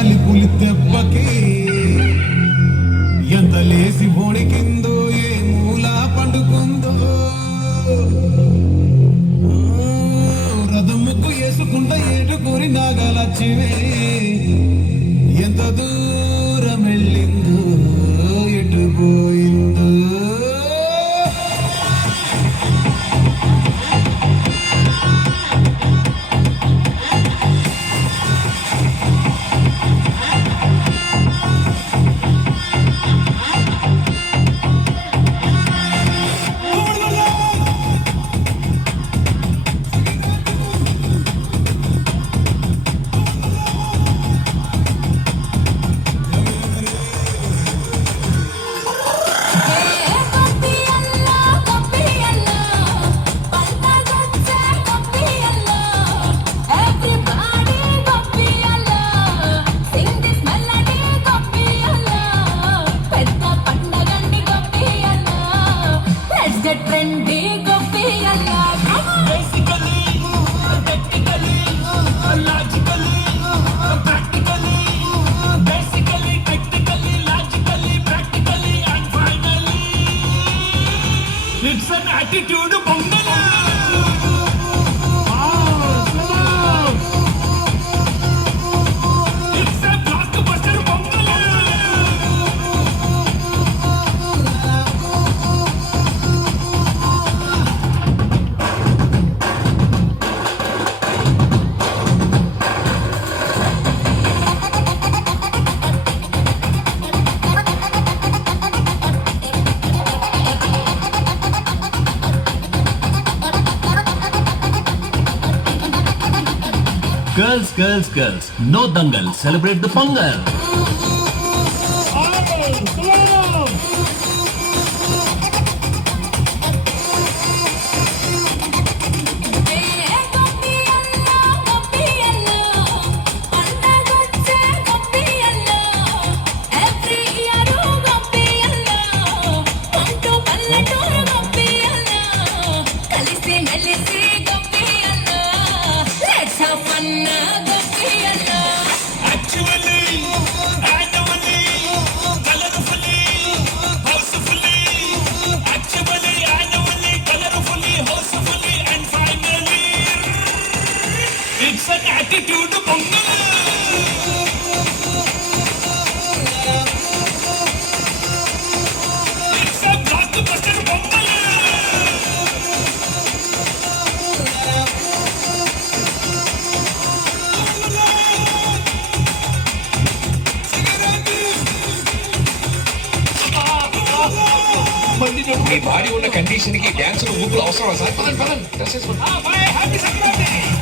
పులి దెబ్బకి ఎంత లేసి బోడికిందో ఏ మూల పండుకుందో రథముకు వేసుకుంట ఏటుకూరి నాగలచ్చివే ఎంత దూరం వెళ్ళిందో ఎటు పోయిందో It's an attitude bongala. It's a blockbuster bongala. Girls, girls, girls, no dangal, celebrate the pongal. It's an attitude bongala. It's a blockbuster bongala. మీ బాడీ ఉన్న కండిషన్ కి డాన్స్ ఊపులు అవసరం సార్. పదండి పదండి డ్రెస్ వేసుకోండి. Bye, happy Saturday.